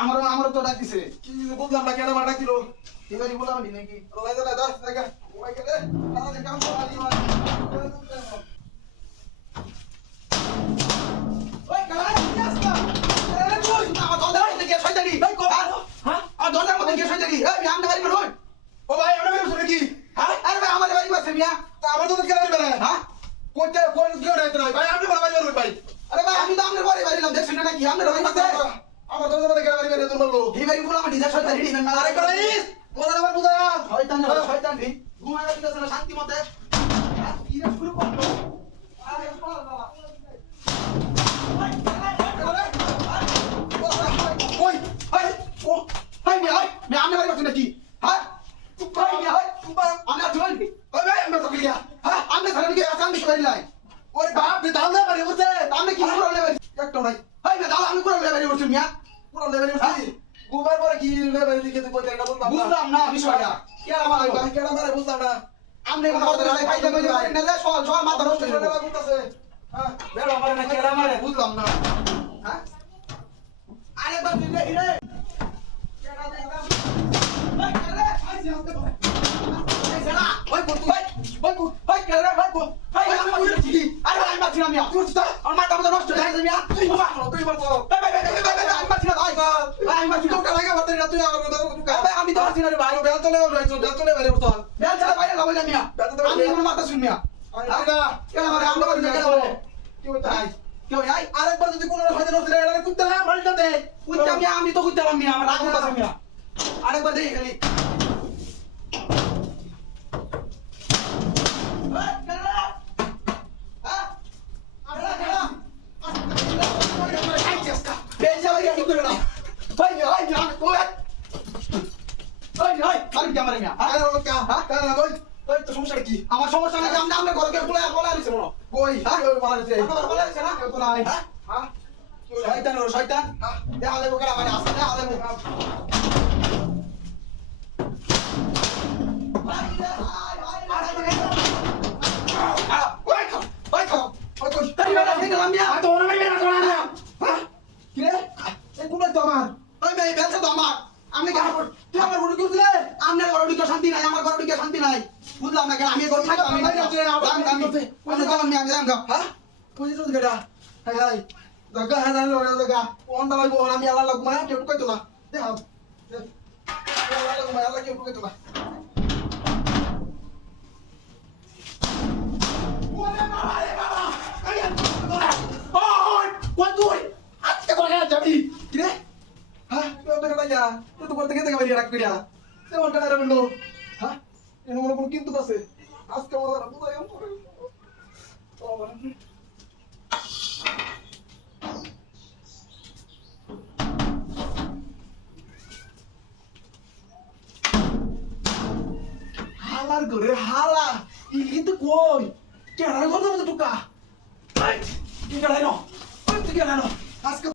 আমারও তো ডাক দিছে। কি বুঝলাম না কেন আমার ডাক দিল এবারই বললাম নাকি? আল্লাহ জানে দাস দেখা ওই গেলে তাহলে কাম করা দিবা ওই কালাই আসতা। এ কই আমার দরজার মধ্যে কে শয়তানি? এই কই? হ্যাঁ? আর দরজার মধ্যে কে শয়তানি? এই আমি আমনে বাড়ি বের হই। ও ভাই আমরা বের শুনে কি হ্যাঁ? আরে ভাই আমার বাড়ি বাসে মিয়া। তা আমার তো কেন বের হ্যাঁ? কোনটা কোন কি রাইত নাই ভাই আপনি বলা ভাই বের ভাই আরে ভাই আমি তো আমনের বাড়ি বাইলাম দেখছেন না কি? আমনের বাড়ি বাসে। আমার তো মানে কেন বের তোর বললো এই বাড়ি বললাম ডিজা শয়তানি দিবেন না। আরে করাইস মজা আমার বুঝা শয়তানি ঘুমায় দিতেছ না শান্তি মতে। কি রে শুরু করলো? আরে বাবা। ওই হাই ও হাই মিয়া হাই মিয়া আমনে বাড়ি বাসে নাকি? হ্যাঁ? হাই মিয়া হাই আমনে আসবেন? ওই ভাই আমরা তো গিয়া হ্যাঁ আমনে ধরেন কি আসাম দিতে পারি নাই। ওরে বাপ রে দাও না বাড়ি বসে আমনে কি করে লেবেন? একটা নাই হাই মিয়া দাও আমি করে লেবেন বলছি মিয়া। পুরো লেভেলে উঠি গুবার পরে কি লেভেল দিকে তুই কইতে এটা বলতাম বুঝলাম না বিষয়টা। কি আর আমার ভাই কেডা মারে বুঝতাম না আমনে কথা বলতে নাই ফাইদা কইতে পারেন না যে সল মাথা নষ্ট হয়ে যাবে। বুঝতাছে হ্যাঁ বেড়া মারে না কেডা মারে বুঝলাম না। হ্যাঁ? আরে বাপ রে হিরে। কেডা দেখলাম? ওই কেডা? আই যাওতে পারে। এই সেনা ওই কোন তুই ওই কোন ওই কেডা ওই কোন ওই আমি মারছি কি? আরে আমি মারছি না মিয়া। তুই তো আমার মাথা মতো নষ্ট হয়ে গেছে মিয়া। তুই বাবা তুই বলতো আমি মারছি না ভাই। আমি মারছি না। তোকে লাগা বাতে না তুই আমার কথা ভাই আমি তো মারছি না রে ভাই। বেল চলে রইছো বেল চলে বাইরে বসতো বেল ছাড়া বাইরে যাবো না মিয়া। আমি কোনো মাথা শুন মিয়া। কেডা মারে আমরা বাড়ি কেডা মারে? কি হইতা কেউ নাই? আরেকবার যদি কোনো হয়তো নষ্ট এটা কুত্তা না মারিটা দে কুত্তা মিয়া আমি তো কুত্তালাম মিয়া আমার রাগ হইতাছে মিয়া। আরেকবার দেখি খালি। এই, কেডা? হ্যাঁ? কেডা, কেডা? বেল যাওয়া গিয়া ঠিক করে না। ওই মিয়া, ওই মিয়া, ওই। ওই মিয়া, ওই, মারি কি আমারে মিয়া? হ্যাঁ? আরে ওকা হ্যাঁ কারা কই ওই তো সমস্যা কি আমার সমস্যা নাই আমরা আমরা ঘরে গিয়ে বলে আনিছে মনে হয়। কই ওই মারাছে আপনার বলে আনিছে না? কেউ তো নাই হ্যাঁ? হ্যাঁ শয়তান ওরে শয়তান। দেখা যাবে কেডা মানে আসছে দেখা যাবে। ওই খাও ওই কই এই বেটা ঠিক আছে মিয়া। তো ওরা মেরে না না হ্যাঁ কি রে এই কুলা তো আমার ওই ভাই বেলছে তো আমার। আপনি কেন তুই আমার গুরু করছিস আপনার ঘরে ঢুকে শান্তি নাই আমার ঘরে ঢুকে শান্তি নাই। বুঝলাম না কেন আমি ঘরে থাকতাম আমি জানগা। হ্যাঁ কই তো গেডা হাই হাই জায়গা হ্যাঁ জানো জায়গা কোন দালাই বল আমি আল্লাহ লাগু মায়া কেউ কই তোলা দেখ আল্লাহ লাগু মায়া আল্লাহ কেউ কই তোলা ওরে বাবা রে বাবা আরে ওই কোন তুই আজকে কোন যাবি কি রে হ্যাঁ তুই তো গেলা যা তুই তো করতে গেতে গাবি রাখ করিয়া তুই ওটা রে বললো হ্যাঁ এর মনে কোন কিন্তু আছে আজকে ওরা বুঝাই হালার করে হালা কিন্তু কই কেন করতে টুকা কি কেন তুই কেন আজকে